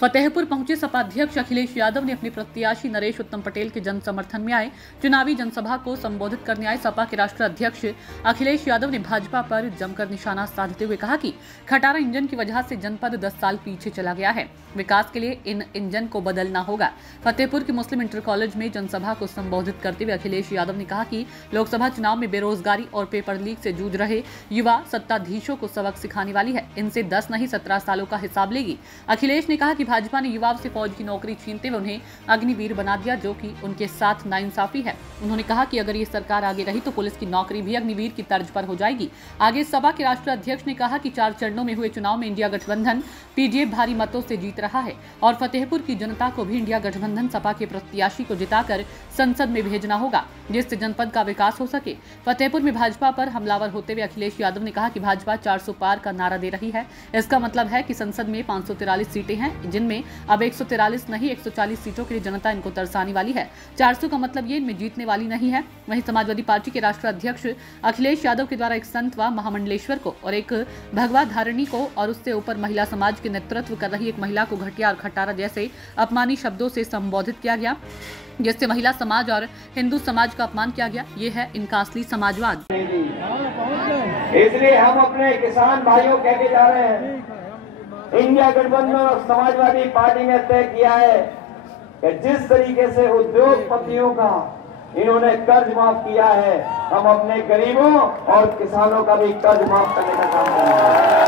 फतेहपुर पहुंचे सपा अध्यक्ष अखिलेश यादव ने अपने प्रत्याशी नरेश उत्तम पटेल के जन समर्थन में आए चुनावी जनसभा को संबोधित करने आए सपा के राष्ट्रीय अध्यक्ष अखिलेश यादव ने भाजपा पर जमकर निशाना साधते हुए कहा कि खटारा इंजन की वजह से जनपद 10 साल पीछे चला गया है। विकास के लिए इन इंजन को बदलना होगा। फतेहपुर के मुस्लिम इंटर कॉलेज में जनसभा को संबोधित करते हुए अखिलेश यादव ने कहा कि लोकसभा चुनाव में बेरोजगारी और पेपर लीक से जूझ रहे युवा सत्ताधीशों को सबक सिखाने वाली है। इनसे 10 नहीं 17 सालों का हिसाब लेगी। अखिलेश ने कहा कि भाजपा ने युवाओं से फौज की नौकरी छीनते हुए उन्हें अग्निवीर बना दिया, जो कि उनके साथ नाइंसाफी है। उन्होंने कहा कि अगर ये सरकार आगे रही तो पुलिस की नौकरी भी अग्निवीर की तर्ज पर हो जाएगी। आगे सपा के राष्ट्रीय अध्यक्ष ने कहा कि 4 चरणों में हुए चुनाव में इंडिया गठबंधन पीडीए भारी मतों से जीत रहा है और फतेहपुर की जनता को भी इंडिया गठबंधन सपा के प्रत्याशी को जिताकर संसद में भेजना होगा, जिससे जनपद का विकास हो सके। फतेहपुर में भाजपा पर हमलावर होते हुए अखिलेश यादव ने कहा कि भाजपा 400 पार का नारा दे रही है। इसका मतलब है कि संसद में 543 सीटें हैं, जिनमें अब 143 नहीं 140 सीटों के लिए जनता इनको तरसाने वाली है। 400 का मतलब ये इनमें जीतने वाली नहीं है। वहीं समाजवादी पार्टी के राष्ट्रीय अध्यक्ष अखिलेश यादव के द्वारा एक संत व महामंडलेश्वर को और एक भगवा धारिणी को और उससे ऊपर महिला समाज के नेतृत्व कर रही एक महिला को घटिया और खटारा जैसे अपमानी शब्दों से संबोधित किया गया, जिससे महिला समाज और हिंदू समाज का अपमान किया गया। ये है इनका असली समाजवाद। इसलिए हम अपने किसान भाइयों कहते जा रहे हैं, इंडिया गठबंधन और समाजवादी पार्टी ने तय किया है कि जिस तरीके से उद्योगपतियों का इन्होंने कर्ज माफ किया है, हम अपने गरीबों और किसानों का भी कर्ज माफ करने का काम करेंगे।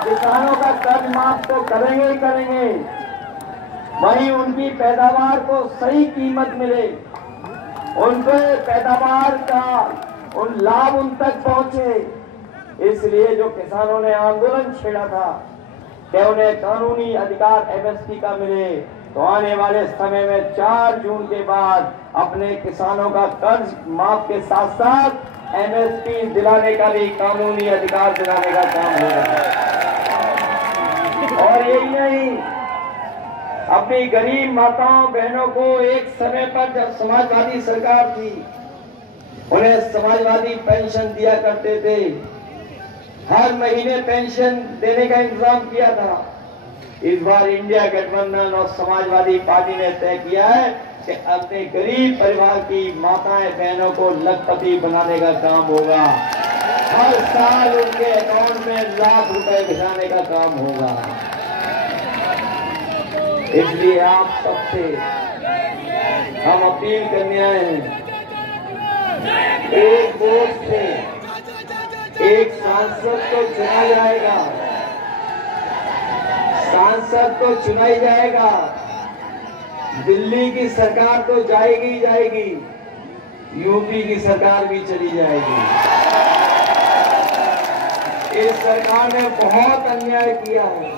किसानों का कर्ज माफ तो करेंगे ही करेंगे, वहीं उनकी पैदावार को सही कीमत मिले, उनके पैदावार का उन लाभ उन तक पहुंचे। इसलिए जो किसानों ने आंदोलन छेड़ा था कि उन्हें कानूनी अधिकार एमएसपी का मिले, तो आने वाले समय में 4 जून के बाद अपने किसानों का कर्ज माफ के साथ साथ एमएसपी दिलाने का भी कानूनी अधिकार दिलाने का काम होगा। और यही नहीं, अपनी गरीब माताओं बहनों को एक समय पर जब समाजवादी सरकार थी, उन्हें समाजवादी पेंशन दिया करते थे, हर महीने पेंशन देने का इंतजाम किया था। इस बार इंडिया गठबंधन और समाजवादी पार्टी ने तय किया है कि अपने गरीब परिवार की माताएं बहनों को लखपति बनाने का काम होगा। हर साल उनके अकाउंट में लाख रुपए भिजाने का काम होगा। इसलिए आप सबसे हम अपील करने आए हैं, एक वोट से एक सांसद तो चुना जाएगा, सांसद तो चुना ही जाएगा। दिल्ली की सरकार तो जाएगी ही जाएगी, यूपी की सरकार भी चली जाएगी। इस सरकार ने बहुत अन्याय किया है,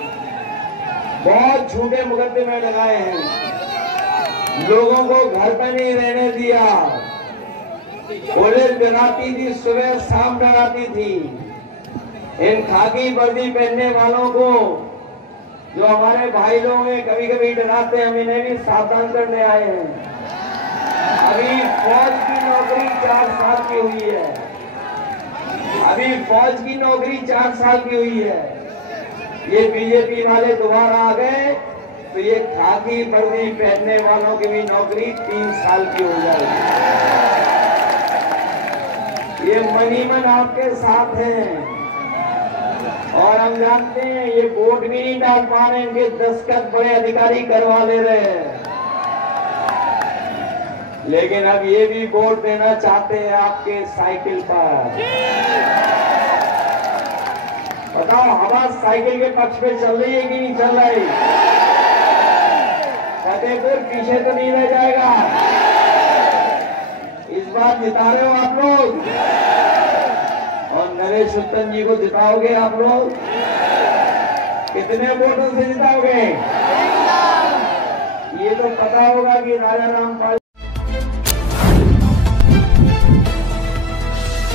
बहुत झूठे मुकदमे लगाए हैं, लोगों को घर पर नहीं रहने दिया, पुलिस डराती थी, सुबह शाम डराती थी। इन खाकी वर्दी पहनने वालों को, जो हमारे भाई लोग हैं, कभी कभी डराते हैं, हम इन्हें भी सावधान करने आए हैं। अभी फौज की नौकरी 4 साल की हुई है, अभी फौज की नौकरी 4 साल की हुई है। ये बीजेपी वाले दोबारा आ गए तो ये खाकी वर्दी पहनने वालों की भी नौकरी 3 साल की हो जाएगी। ये मनीमन आपके साथ हैं और हम जानते हैं ये वोट भी नहीं डाल पा रहे, इनके दस्तखत बड़े अधिकारी करवा ले रहे हैं, लेकिन अब ये भी वोट देना चाहते हैं आपके साइकिल पर। बताओ, हवा साइकिल के पक्ष में चल रही है कि नहीं चल रही? फतेहपुर पीछे तो नहीं रह जाएगा। इस बार जिता रहे हो आप लोग और नरेश उत्तम जी को जिताओगे आप लोग। कितने वोटों से जिताओगे? ये तो पता होगा कि राजा रामपाल